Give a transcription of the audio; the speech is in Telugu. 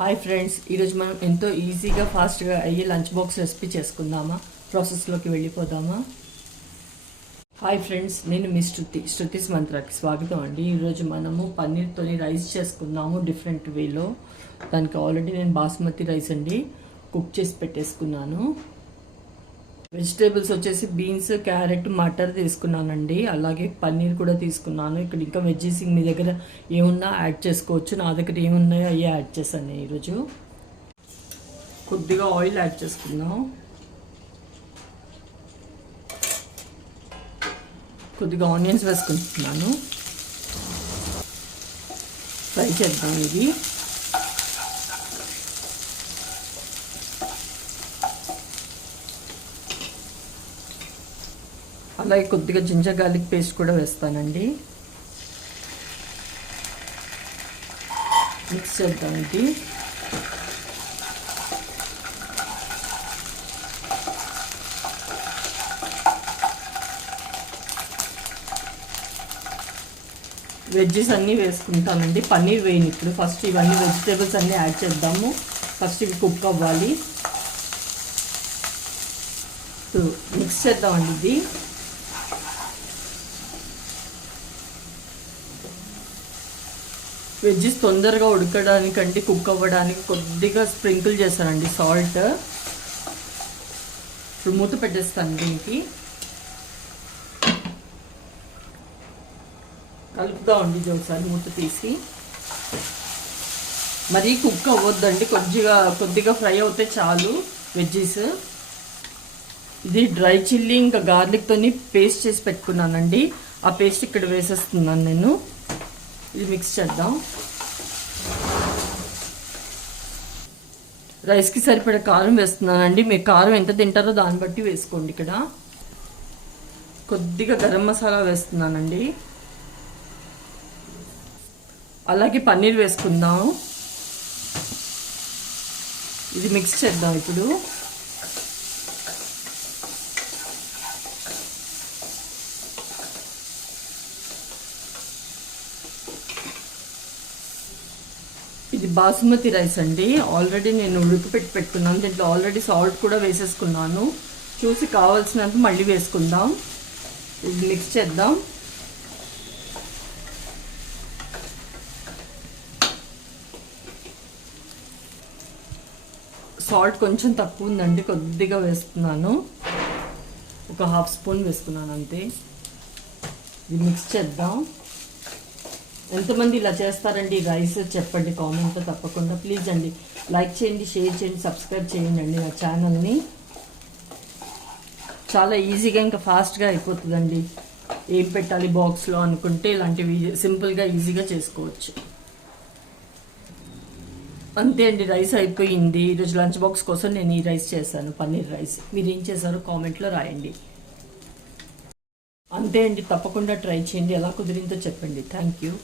హాయ్ ఫ్రెండ్స్, ఈరోజు మనం ఎంతో ఈజీగా ఫాస్ట్గా అయ్యే లంచ్ బాక్స్ రెసిపీ చేసుకుందామా? ప్రాసెస్లోకి వెళ్ళిపోదామా? హాయ్ ఫ్రెండ్స్, నేను మీ శృతిస్ మంత్రాకి స్వాగతం అండి. ఈరోజు మనము పన్నీర్తోని రైస్ చేసుకుందాము డిఫరెంట్ వేలో. దానికి ఆల్రెడీ నేను బాస్మతి రైస్ అండి కుక్ చేసి పెట్టేసుకున్నాను. వెజిటేబుల్స్ వచ్చేసి బీన్స్, క్యారెట్, మటర్ తీసుకున్నానండి. అలాగే పన్నీర్ కూడా తీసుకున్నాను. ఇక్కడ ఇంకా వెజ్జెస్ మీ దగ్గర ఏమున్నా యాడ్ చేసుకోవచ్చు. నా దగ్గర ఏమున్నాయో అవి యాడ్ చేశాను. ఈరోజు కొద్దిగా ఆయిల్ యాడ్ చేసుకుందాం. కొద్దిగా ఆనియన్స్ వేసుకుంటున్నాను. ఫ్రై చేద్దాం ఇది. అలాగే కొద్దిగా జింజర్ గార్లిక్ పేస్ట్ కూడా వేస్తానండి. మిక్స్ చేద్దాం ఇది. వెజ్జెస్ అన్నీ వేసుకుంటానండి. పన్నీర్ వేయని ఇప్పుడు. ఫస్ట్ ఇవన్నీ వెజిటేబుల్స్ అన్నీ యాడ్ చేద్దాము. ఫస్ట్ ఇవి కుక్ అవ్వాలి. మిక్స్ చేద్దామండి ఇది. వెజ్జెస్ తొందరగా ఉడకడానికంటే కుక్ అవ్వడానికి కొద్దిగా స్ప్రింకిల్ చేస్తానండి సాల్ట్. ఇప్పుడు మూత పెట్టేస్తాను. దీనికి కలుపుదామండి ఇది ఒకసారి మూత తీసి. మరీ కుక్ అవ్వద్దండి, కొద్దిగా ఫ్రై అవుతే చాలు వెజ్జెస్. ఇది డ్రై చిల్లీ ఇంకా గార్లిక్తోని పేస్ట్ చేసి పెట్టుకున్నానండి. ఆ పేస్ట్ ఇక్కడ వేసేస్తున్నాను నేను. ఇది మిక్స్ చేద్దాం. రైస్కి సరిపడే కారం వేస్తున్నానండి. మీరు కారం ఎంత తింటారో దాన్ని బట్టి వేసుకోండి. ఇక్కడ కొద్దిగా గరం మసాలా వేస్తున్నానండి. అలాగే పన్నీర్ వేసుకుందాం. ఇది మిక్స్ చేద్దాం ఇప్పుడు. ఇది బాస్మతి రైస్ అండి. ఆల్రెడీ నేను ఉడకపెట్టి పెట్టుకున్నాను. దీంట్లో ఆల్రెడీ సాల్ట్ కూడా వేసేసుకున్నాను. చూసి కావాల్సినంత మళ్ళీ వేసుకుందాం. ఇది మిక్స్ చేద్దాం. సాల్ట్ కొంచెం తక్కువ ఉందండి, కొద్దిగా వేస్తున్నాను. ఒక హాఫ్ స్పూన్ వేసుకున్నాను అంతే. ఇది మిక్స్ చేద్దాం. ఎంతమంది ఇలా చేస్తారండి రైస్ చెప్పండి కామెంట్లో తప్పకుండా. ప్లీజ్ అండి లైక్ చేయండి, షేర్ చేయండి, సబ్స్క్రైబ్ చేయండి అండి నా ఛానల్ని. చాలా ఈజీగా ఇంకా ఫాస్ట్గా అయిపోతుందండి. ఏం పెట్టాలి బాక్స్లో అనుకుంటే ఇలాంటివి సింపుల్గా ఈజీగా చేసుకోవచ్చు. అంతే అండి, రైస్ అయిపోయింది. ఈరోజు లంచ్ బాక్స్ కోసం నేను ఈ రైస్ చేశాను, పన్నీర్ రైస్. మీరు ఏం చేశారో కామెంట్లో రాయండి. అంతే అండి, తప్పకుండా ట్రై చేయండి. ఎలా కుదిరిందో చెప్పండి. Thank you.